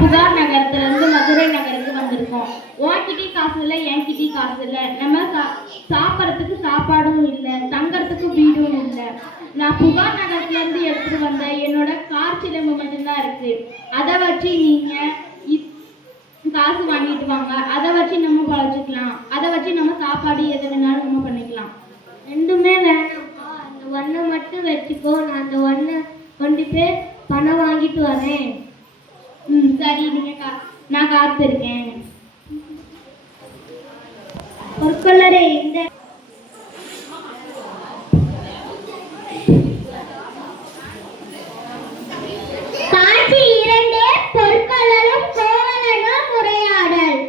புகார் நகரத்துல இருந்து மதுரை நகருக்கு வந்திருக்கோம். உன்கிட்டயும் காசு இல்லை, என்கிட்டயும் காசு இல்லை. நம்ம சாப்பிட்றதுக்கு சாப்பாடும் இல்லை, தங்கறதுக்கு வீடும் இல்லை. நான் புகார் நகரத்துல இருந்து எடுத்துட்டு வந்த என்னோட கார் சிலம்பு மட்டும்தான் இருக்கு. அதை வச்சு நீங்க காசு வாங்கிட்டு வாங்க. அதை வச்சு நம்ம பழச்சிக்கலாம். அதை வச்சு நம்ம சாப்பாடு எது வேணாலும் நம்ம பண்ணிக்கலாம். ரெண்டுமே வேணாம்ப்பா, அந்த ஒன்றை மட்டும் வச்சுக்கோ. நான் அந்த ஒன்றை கொண்டு போய் பணம் வாங்கிட்டு வரேன். சரி, நான் காத்திருக்கேன். பொற்கொள்ளரே, இந்த காட்சி 2 பொற்கொள்ளரும் கோவலனும் உரையாடல்.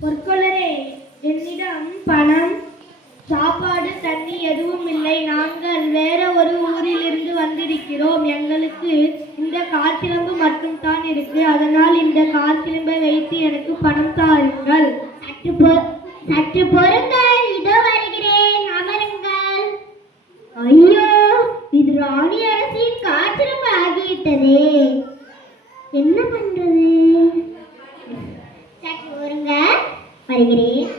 பொற்கொள்ளரே, என்னிடம் பணம், சாப்பாடு, தண்ணி எதுவும் இல்லை. நாங்கள் வேற ஒரு ஊரிலிருந்து வந்திருக்கிறோம். எங்களுக்கு இந்த காற்சிலம்பு மட்டும் தான் இருக்கு. அதனால் இந்த காற்சிலம்பை வைத்து எனக்கு பணம் தாருங்கள். சற்று பொறுங்கள், இதோ வருகிறேன், அமருங்கள். ஐயோ, இது ராணி அரசின் காற்சிலம்பு ஆகிவிட்டதே, என்ன பண்றது? சற்று பொறுங்க, வருகிறேன்.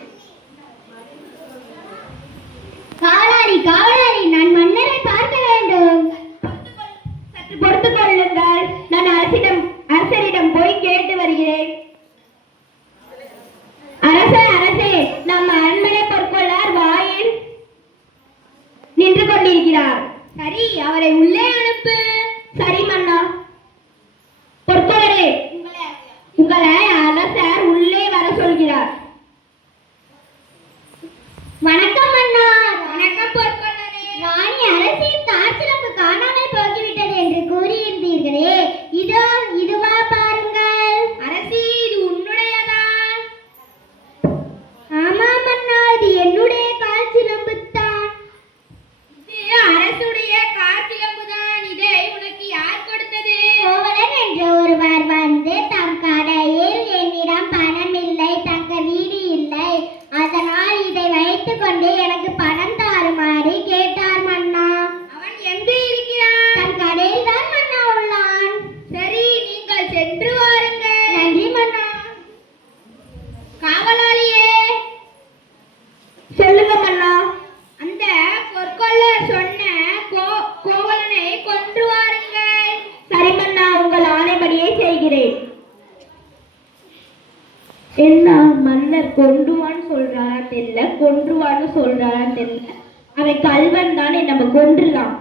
காவலாரி, நான் மன்னரை பார்க்க வேண்டும். சற்று பொறுத்துக் கொள்ளுங்கள். நான் அரசரிடம் போய் கேட்டு வருகிறேன். அரசே, நம்ம அரண்மனை பொற்கொள்ளார் வாயில் நின்று கொண்டிருக்கிறார். சரி, அவரை உள்ளே அனுப்பு. சரி மன்னா. பொற்கொள்ளரே, உங்களை அரசர் உள்ளே வர சொல்கிறார். வணக்கம் மன்னா. வணக்கம் பொற்கொள்ளரே. ராணி அரசின் காற்சிலம்பு காணாமல் போய்விட்டது என்று கூறியிருந்தீர்களே, இதுவா பாருங்கள். அரசி, இது உன்னுடையதான்? ஆமா மன்னா, இது என்னுடைய காற்சிலம்பு தான். இது அரசுடைய காற்சிலம்புதான். இதை உனக்கு யார் கொடுத்தது? கோவலன் என்ற ஒருவர் வந்து தம் கடையில் என்னிடம் பணம் இல்லை, தங்க வீடு இல்லை, அதனால் இதை வைத்துக் கொண்டு எனக்கு பணம் தாருமாறு கேட்டார் மன்னா. அவன் எங்கே இருக்கிறான்? தன் கடையில் தான் மன்னா உள்ளான். சரி, நீங்கள் சென்று வாருங்கள். நன்றி மன்னா. காவலாளியே, சொல்லுங்க மன்னா. அந்த பொற்கொள்ளர் சொன்ன கோவலனை கொன்று வாருங்கள். சரி மன்னா, உங்கள் ஆணைப்படியே செய்கிறேன். என்ன மன்னர் கொன்றுவான்னு சொல்றாரா தெரியல, கொன்றுவான்னு சொல்றாரா தெரியல. அவன் கல்வன் தானே, நம்ம கொன்றுலாம்.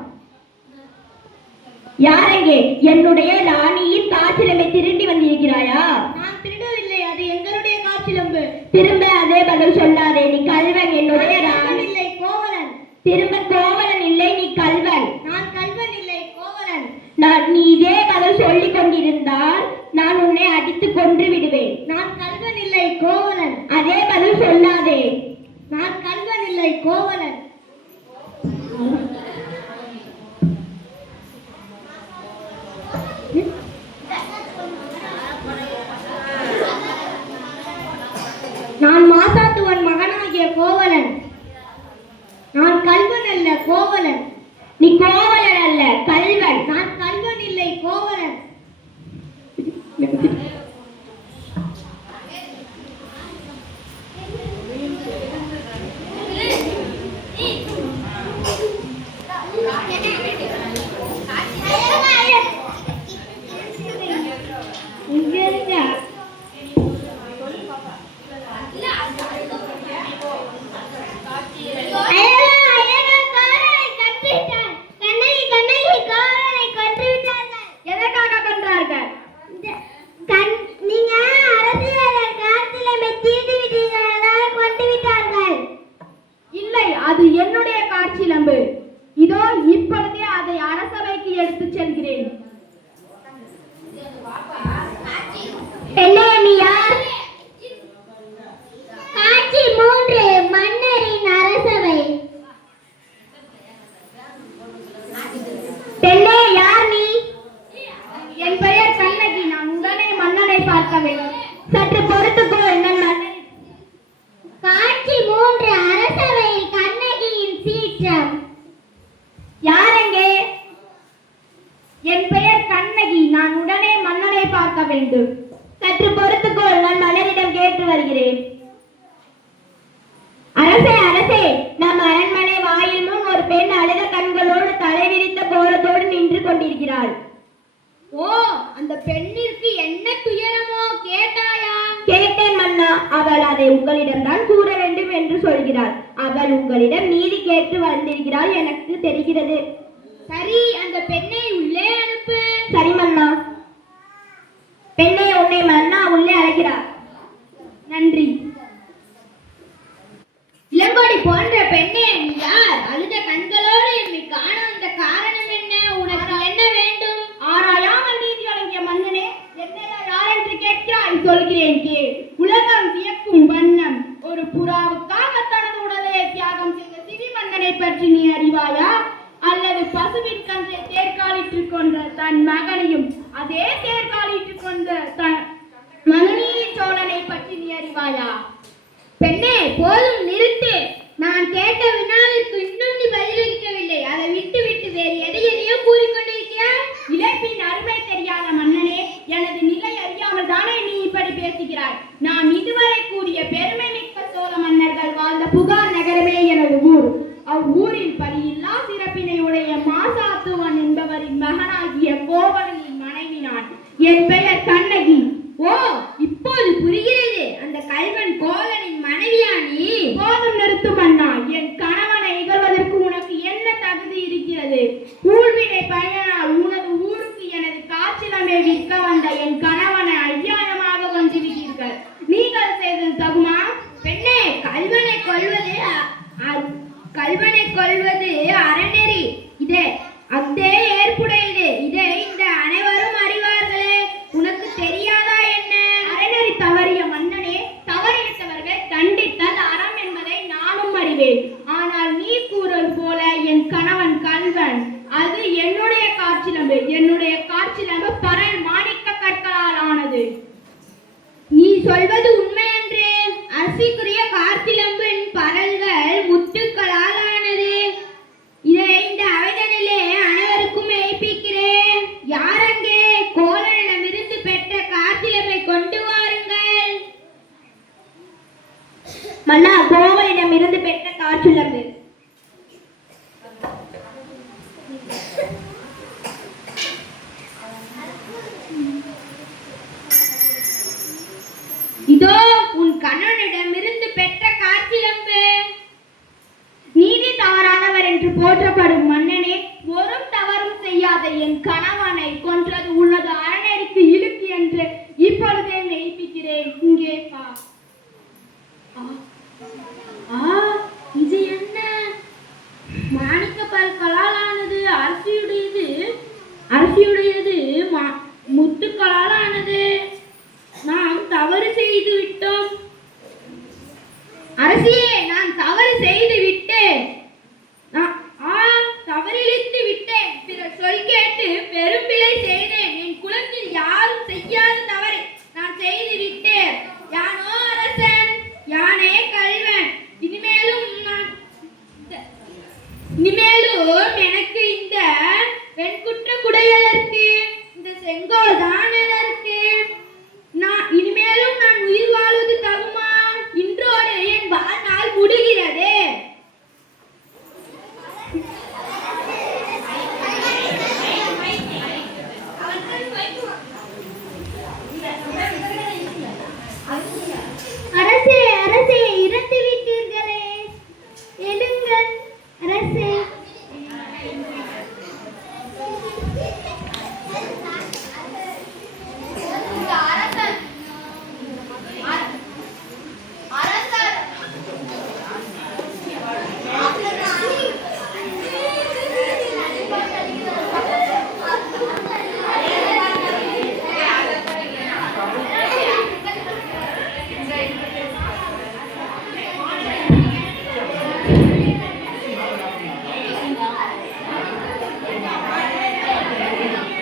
யாரெங்கே? என்னுடைய ராணியின் காற்சிலம்பை திருடி வந்திருக்கிறாயா? நான் திருடவில்லை, அது எங்களுடைய காற்சிலம்பு. திரும்ப அதே பதில் சொல்லாதே, நீ கல்வன். என்னுடைய ராணி இல்லை, கோவலன். திரும்ப கோவலன் இல்லை, நீ கல்வன். நான் கல்வன் இல்லை, கோவலன். நீ இதே பதில் சொல்லிக் கொண்டிருந்தால் நான் உன்னை அடித்து கொன்று விடுவேன். நான் கல்வன் இல்லை, கோவலன். அதே பதில் சொல்லாதே. நான் கல்வன் இல்லை, கோவலன். நான் மாசாத்துவன் மகனாகிய கோவலன். நான் கல்வன் அல்ல, கோவலன். நீ கோவலன் அல்ல, கல்வன். நான் கல்வன் இல்லை, கோவலன். அது என்னுடைய காற்சிலம்பு. இதோ இப்பொழுதே அதை அரசவைக்கு எடுத்து செல்கிறேன். காட்சி 3 மன்னரின் அரசவை. பெண்ணே, யார் நீ? என் பெயர் கண்ணகி. நான் உடனே மன்னரை பார்க்க வேண்டும். சற்று பொறுத்துக்கோ. காட்சி 3 அரசவை. கண்ணகியின் சீற்றம். யாரெங்கே? என் பெயர் கண்ணகி. நான் உடனே மன்னரை பார்க்க வேண்டும். சற்று பொறுத்துக்கொள், நான் மன்னரிடம் கேட்டு வருகிறேன். அரசே அரசே, நம் அரண்மனை வாயில் முன் ஒரு பெண் அழுத கண்களோடு தலை விரித்த கோலத்தோடு நின்று கொண்டிருக்கிறாள். ஓ, அந்த பெண்ணிற்கு என்ன துயரமோ கேட்டாயா? கேட்டேன் மன்னா. அவள் அதை உங்களிடம்தான் கூற வேண்டும் என்று சொல்கிறாள். அவள் உங்களிடம் நீதி கேட்டு வந்திருக்கிறாள் எனக்கு தெரிகிறது. சரி, அந்த பெண்ணை உள்ளே அனுப்பு. சரி மன்னா. பெண்ணே, உன்னை மன்னா உள்ளே அழைக்கிறார். நன்றி. இளங்கோடி போன்ற பெண்ணே, நீ யார்? அழுத கண்களோடு என்னை காண இந்த காரணம் என்ன? உனக்கு என்ன வேண்டும்? ஆராயாமல் நீதி வழங்கிய மன்னனே, என்னடா யார் என்று கேட்கிறாய்? சொல்கிறேன் கே. உலகம் வியக்கும் வண்ணம் ஒரு புறாவுக்காக தனது உடலை தியாகம் செய்த சிவி மன்னனை பற்றி நீ அறிவாயா? அல்லது பசுவின் கன்றை தேர்காலிட்டுக் கொன்ற தன் மகனையும் அதே தேர்காலிட்டுக் கொண்ட தன் மனுநீதி சோழனை பற்றி நீ அறிவாயா? பெண்ணே, போதும், நிறுத்து. நான் கேட்ட வினாவிற்கு இன்னும் நீ பதிலளிக்கவில்லை. அதை விட்டு விட்டு வேறு எதையோ கூறிக்கொண்டிருக்கிறாய். இழப்பின் அருமை தெரியாத மன்னனே, எனது நிலை அறியாமல் தானே நீ இப்படி பேசுகிறாய். நான் இதுவரை கூறிய பெருமை மிக்க சோழ மன்னர்கள் வாழ்ந்த புகார் நகரமே எனது ஊர். அவ்வூரில் பலியில்லா சிறப்பினை உடைய மாசாத்துவன் என்பவரின் மகனாகிய கோவலனின் மனைவி நான். என் பெயர் கண்ணகி. ஓ, இப்போது புரிகிறது. அந்த கல்வன் கோவலனின் மனைவியா நீ? போதும் நிறுத்தும் அண்ணா. என் கணவனை இகழ்வதற்கு உனக்கு என்ன தகுதி இருக்கிறது? ஊழ்வினை பயனால் உனது ஊருக்கு எனது காய்ச்சலமே விற்க வந்த என் கணவனை அநியாயமாக கொன்றுவிட்டீர்கள். நீங்கள் செய்தது தகுமா? பெண்ணே, கல்வனை கொல்வது அறநெறி. இதே அத்தே ஏற்புடையது. இதை இந்த அனைவரும் அறிவார்களே. உனக்கு தெரியாதா என்ன? அறநெறி தவறிய மன்னனே, தவறிவிட்டவர்கள் தண்டித்தல் அறம் என்பதை நானும் அறிவேன். ஆனால் நீ கூறுவது போல என் கணவன் கல்வன். அது என்னுடைய காற்சிலம்பு. என்னுடைய காற்சிலம்பு பரல் மாணிக்க கற்களால் ஆனது. நீ சொல்வது உண்மையன்றே. அரசிக்குரிய காற்சிலம்பின் பரல்கள் முத்துக்களால் ஆனது. இதை இந்த அவைதனிலே அனைவருக்கும் மெய்ப்பிக்கிறேன். யாரங்கே? கோவலனிடமிருந்து பெற்ற காற்சிலம்பை கொண்டு வாருங்கள். மன்னா, கோவலனிடமிருந்து பெற்ற காற்சிலம்பு. இதோ உன் கணவனிடமிருந்து பெற்ற காற்சிலம்பு. நீதி தவறாதவர் என்று போற்றப்படும் மன்னனே, ஒரு தவறும் செய்யாத என் கணவனை கொன்றது உள்ளது அறநெறிக்கு இழுக்கு என்று இப்பொழுதே மெய்ப்பிக்கிறேன். இங்கே பா. இது என்ன? மாணிக்க பற்களால் ஆனது. அரசியுடையது முத்துக்களால் ஆனது. நாம் தவறு செய்து விட்டோம். அரசியே, நான் தவறு செய்து விட்டேன். தவறிழைத்து விட்டேன். பிறர் சொல் கேட்டு பெரும்பிழை செய்தேன். என் குலத்தில் யாரும் செய்யாத தவறை நான் செய்து விட்டேன். யானோ அரசன், யானே கல்வன். இனிமேலும் எனக்கு இந்த வெண்குற்ற குடையதற்கு, இந்த செங்கோல் தான் எதற்கு? இனிமேலும் நான் உயிர் வாழ்வது தகுமா? இன்றோடு என் வாழ்நாள் முடிகிறது. அரசே அரசே, இறந்து விட்டீர்களே, எழுங்கள் அரசே.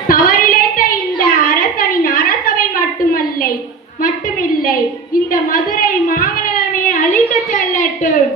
தவறிழைத்த இந்த அரசனின் அரசவை மட்டுமில்லை, இந்த மதுரை மாநகரமே அழித்து செல்லட்டும்.